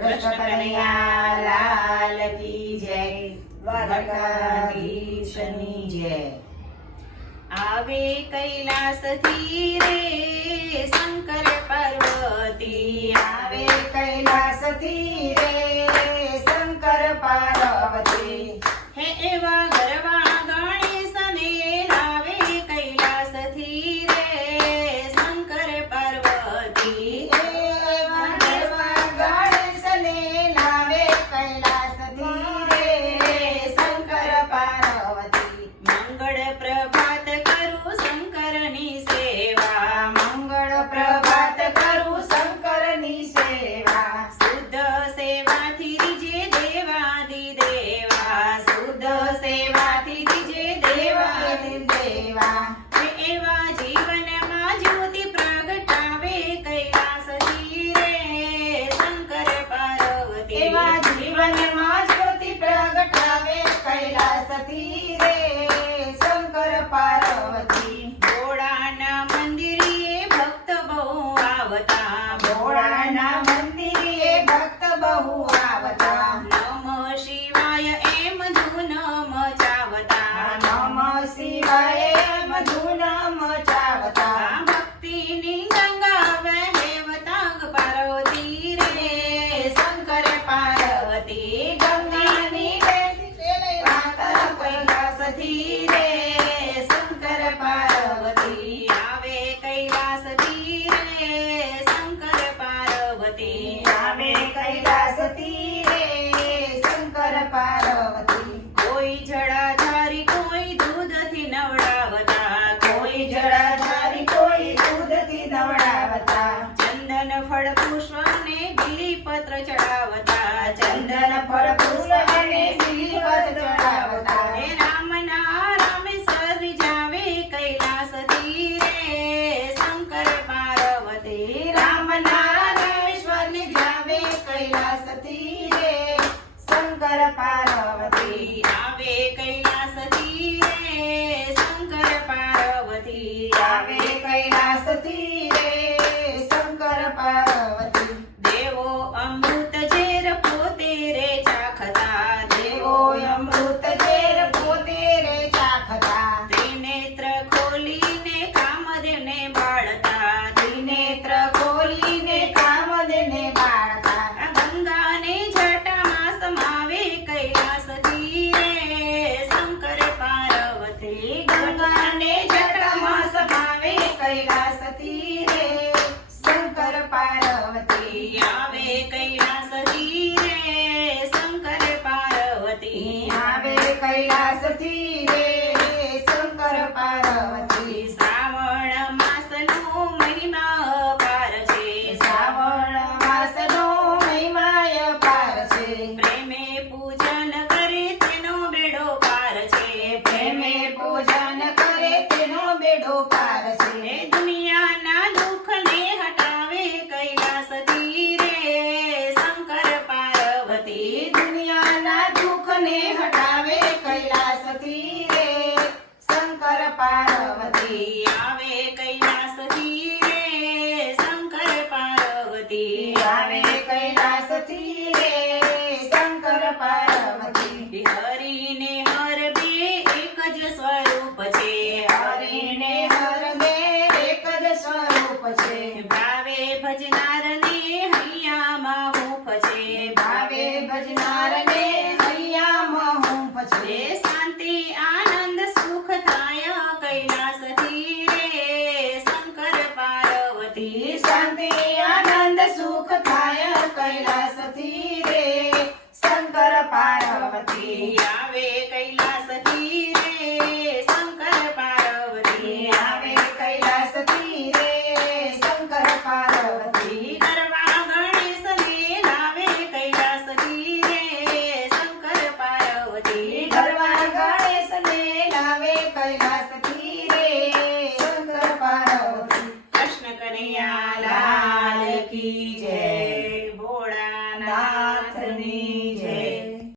કૃષ્ણ કનૈયા લાલ કી જય, દ્વારકાધીશની જય. આવે કૈલાસથી રે શંકર પાર્વતી, આવે કૈલાસથી રે શંકર પાર્વતી. હે એવા ગરબા ગણેશને લાવે કૈલાસથી રે શંકર પાર્વતી. એવા ગરબા ગણેશને લાવે કૈલાસથી રે શંકર પાર્વતી. મંગળ પ્રભાત કરું શંકરની સેવા, મંગળ પ્રભાત કરું શંકરની સેવા. શુદ્ધ સેવાથી રીજે દેવાદિદેવા, શુદ્ધ સેવાથી દીજે દેવાદિદેવા. હે એવા જીવનમાં જ્યોતિ પ્રગટાવે કૈલાસથી રે શંકર પાર્વતી. એવા જીવનમાં જ્યોતિ પ્રગટાવે કૈલાસથી રે શંકર પાર્વતી. ભોળાના મંદિરે ભક્ત બહુ આવતા, ભોળાના મંદિરે ભક્ત બહુ આવતા. નમઃ શિવાય એમ ધૂન મચાવતા, નમઃ શિવાય એમ ધૂન મચાવતા. ભક્તિની ગંગા વહેવતા પાર્વતી રે શંકર પાર્વતી. ગંગાની વાત કૈલાસથી રે શંકર પાર્વતી. આવે કૈલાસથી રે શંકર પાર્વતી. આવે કૈલાસથી રે શંકર પાર્વતી. કોઈ જળાધારી કોઈ દૂધથી નવડાવતા, કોઈ જળાધારી કોઈ દૂધથી નવડાવતા. ચંદન ફળ પુષ્પ અને બીલીપત્ર ચડાવતા, ચંદન ફળ પુષ્પ અને બીલીપત્ર ચડાવતા. હે રામના રામેશ્વર જાવે કૈલાસથી રે શંકર પાર્વતી. રામના રામેશ્વરને જાવે કૈલાસથી રે શંકર પાર્વતી. આવે કૈલાસથી રે શંકર પાર્વતી. આવે કૈલાસથી રે શંકર પાર્વતી. દેવો અમૃત ઝેર પોતે રે ચાખતા, દેવો અમૃત ઝેર પોતે રે ચાખતા. ત્રિનેત્ર ખોલીને કામદેવને બાળતા, ત્રિનેત્ર ખોલીને કામદેવને બાળતા. ગંગાને જટામાં સમાવે કૈલાસથી રે શંકર પાર્વતી. ગંગાને જટામાં સમાવે કૈલાસથી રે શંકર પાર્વતી. આવે કૈલાસથી રે શંકર પાર્વતી. આવે કૈલાસથી રે શંકર પાર્વતી. શ્રાવણ માસનો મહિમા અપાર છે, શ્રાવણ માસનો મહિમાય પાર છે. પ્રેમે પૂજન કરે તેનો બેડો પાર છે, પ્રેમે પૂજન કરે તેનો બેડો પાર છે. હે દુનિયાના દુઃખને હટાવે કૈલાસથી રે શંકર પાર્વતી. દુનિયાના દુઃખને હટાવે કૈલાસથી રે શંકર પાર્વતી. આવે કૈલાસથી રે શંકર પાર્વતી. આવે કૈલાસથી રે શંકર પાર્વતી. હરિને હર બે એક જ સ્વરૂપ છે, હરિને હર બે એક જ સ્વરૂપ છે. ભાવે ભજનારને હૈયામાં હૂંફ છે, ભાવે ભજનારને હૈયામાં હૂંફ છે. હે શાંતિ આનંદ સુખ થાય કૈલાસથી રે શંકર પાર્વતી. શાંતિ આનંદ સુખ થાય કૈલાસ